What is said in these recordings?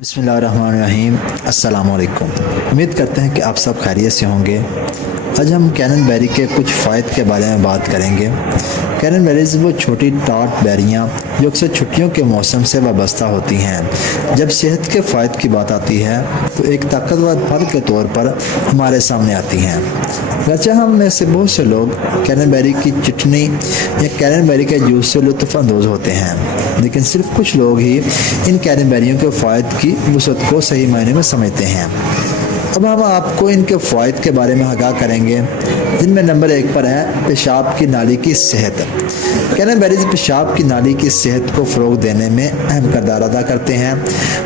बिस्मिल्लाहिर्रहमानिर्रहीम। अस्सलाम वालेकुम। उम्मीद करते हैं कि आप सब खैरियत से होंगे। आज हम कैननबेरी के कुछ फ़ायदे के बारे में बात करेंगे। कैननबेरीज़ वो छोटी टाट बेरियाँ जो अक्सर छुट्टियों के मौसम से वाबस्ता होती हैं। जब सेहत के फ़ायदे की बात आती है तो एक ताकतवर फल के तौर पर हमारे सामने आती हैं। अगरचे हम में से बहुत से लोग कैननबेरी की चटनी या कैननबेरी के जूस से लुत्फ़ अंदोज़ होते हैं, लेकिन सिर्फ कुछ लोग ही इन कैननबेरियों के फ़ायदे की वुसअत को सही मायने में समझते हैं। अब हम आपको इनके फ़ायदे के बारे में आगाह करेंगे, जिनमें नंबर 1 पर है पेशाब की नाली की सेहत। कैननबेरीज़ पेशाब की नाली की सेहत को फ़रोग़ देने में अहम किरदार अदा करते हैं,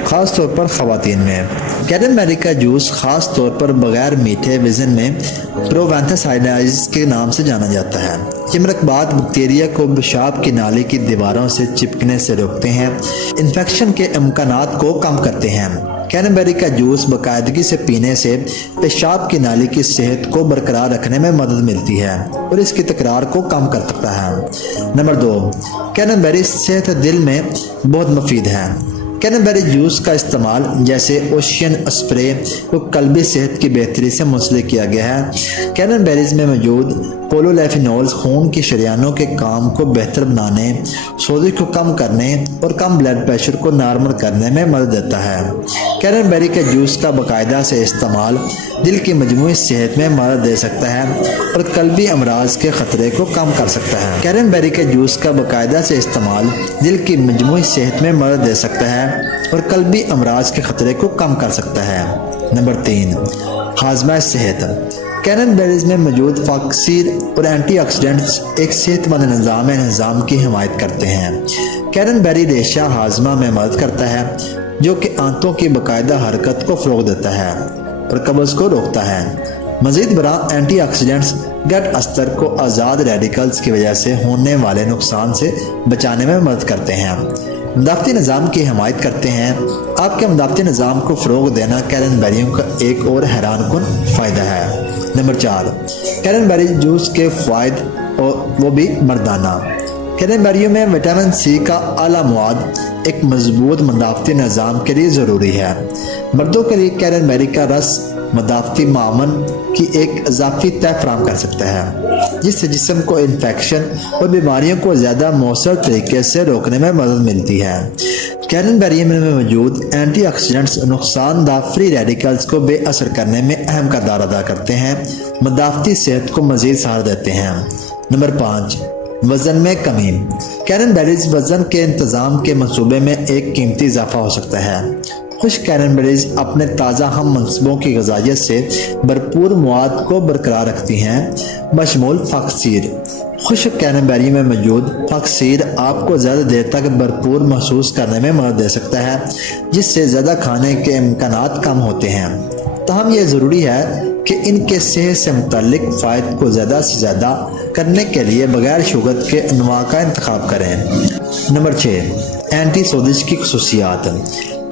ख़ास तौर पर ख़वातीन में। कैननबेरी का जूस ख़ास तौर पर बग़ैर मीठे वज़न में प्रोवेंथसाइनाइड्स के नाम से जाना जाता है। ये मरकबात बैक्टीरिया को पेशाब की नाली की दीवारों से चिपकने से रोकते हैं, इन्फेक्शन के इम्कानात को कम करते हैं। कैननबेरी का जूस बाकायदगी से पीने से पेशाब की नाली की सेहत को बरकरार रखने में मदद मिलती है और इसकी तकरार को कम कर सकता है। नंबर 2, कैननबेरी सेहत दिल में बहुत मुफीद है। कैननबेरी जूस का इस्तेमाल जैसे ओशियन स्प्रे को कल्बी सेहत की बेहतरी से मुंसलिक किया गया है। कैननबेरीज़ में मौजूद पोलोलेफिनोल्स खून की शरियानों के काम को बेहतर बनाने, सोजिश को कम करने और कम ब्लड प्रेशर को नॉर्मल करने में मदद देता है। कैननबेरी के जूस का बाकायदा से इस्तेमाल दिल की मजमूई सेहत में मदद दे सकता है और कल्बी अमराज के ख़तरे को कम कर सकता है। कैननबेरी के जूस का बाकायदा से इस्तेमाल दिल की मजमूई सेहत में मदद दे सकता है और कल्बी अमराज के ख़तरे को कम कर सकता है। नंबर 3, हाजमा सेहत। कैननबेरीज़ में मौजूद फाक्सीर और एंटीऑक्सीडेंट्स एक सेहतमंद निज़ाम की हिमायत करते हैं। कैननबेरी रेशा हाजमा में मदद करता है, जो कि आंतों की बाकायदा हरकत को फ़रोग़ देता है और कब्ज़ को रोकता है। मज़ीद बरा एंटीऑक्सीडेंट्स गट अस्तर को आज़ाद रेडिकल्स की वजह से होने वाले नुकसान से बचाने में मदद करते हैं, मदाफ़ती निज़ाम की हिमायत करते हैं। आपके मदाफ़ती निज़ाम को फ़रोग़ देना कैननबेरियों का एक और हैरानकुन फ़ायदा है। नंबर 4, कैननबेरी जूस के फ़ायदे और वो भी मर्दाना। कैननबेरियों में विटामिन सी का आला मवाद एक मजबूत मदाफ़ती निज़ाम के लिए ज़रूरी है। मर्दों के लिए कैननबेरी का रस मदाफ़ती मामन की एक इजाफी तय फराहम कर सकता है, जिससे जिस्म को इन्फेक्शन और बीमारियों को ज़्यादा मौसर तरीके से रोकने में मदद मिलती है। कैननबेरी में मौजूद एंटीऑक्सीडेंट्स नुकसानदा फ्री रेडिकल्स को बेअसर करने में अहम किरदार अदा करते हैं, मदाफ़ती सेहत को मज़ीद सहारा देते हैं। नंबर 5, वज़न में कमी। कैननबेरीज़ वज़न के इंतज़ाम के मंसूबे में एक कीमती इजाफा हो सकता है। खुश कैननबेरीज़ अपने ताज़ा हम मनसूबों की ग़िज़ाइयत से भरपूर मवाद को बरकरार रखती हैं, बशमूल फाक्सीर। खुश कैननबेरी में मौजूद फाक्सीर आपको ज़्यादा देर तक भरपूर महसूस करने में मदद दे सकता है, जिससे ज़्यादा खाने के इम्कानात कम होते हैं। ताहम यह ज़रूरी है कि इनके सेहत से मुतल्लिक फ़ायदे को ज़्यादा से ज़्यादा करने के लिए बग़ैर शुगर के अनवा का इंतखाब करें। नंबर 6, एंटी सोजिश की खसूसियात।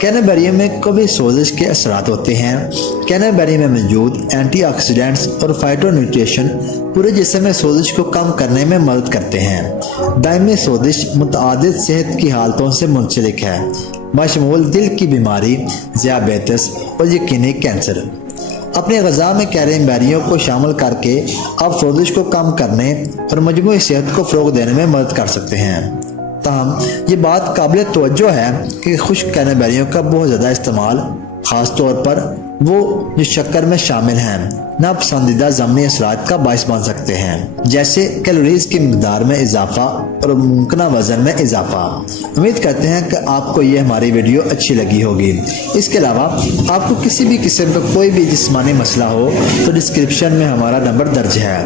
कैननबेरी में कभी सोजिश के असरात होते हैं। कैननबेरी में मौजूद एंटीऑक्सीडेंट्स और फाइटोन्यूट्रिशन पूरे जिस्म में सोजिश को कम करने में मदद करते हैं। दायमी सोजिश मुतआदिद सेहत की हालतों से मुंसलिक है, बशमूल दिल की बीमारी, ज़ियाबेतस और यकीनी कैंसर। अपनी ग़िज़ा में कैननबेरियों को शामिल करके आप सोजिश को कम करने और मजमूई सेहत को फ़रोग़ देने में मदद कर सकते हैं। ताहम ये बात काबिल तवज्जो है कि खुश्क कैननबेरियों का बहुत ज़्यादा इस्तेमाल, ख़ास तौर पर वो जो शक्कर में शामिल हैं, नापसंदीदा ज़मनी असरात का बाइस बन सकते हैं, जैसे कैलोरीज़ की मिक़दार में इजाफा और मुमकिन वज़न में इजाफा। उम्मीद करते हैं कि आपको ये हमारी वीडियो अच्छी लगी होगी। इसके अलावा आपको किसी भी किस्म का कोई भी जिस्मानी मसला हो तो डिस्क्रिप्शन में हमारा नंबर दर्ज है।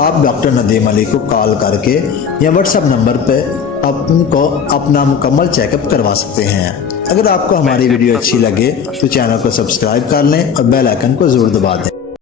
आप डॉक्टर नदीम अली को कॉल करके या व्हाट्सएप नंबर पर आप उनको अपना मुकम्मल चेकअप करवा सकते हैं। अगर आपको हमारी वीडियो अच्छी लगे तो चैनल को सब्सक्राइब कर लें और बेल आइकन को ज़रूर दबा दें।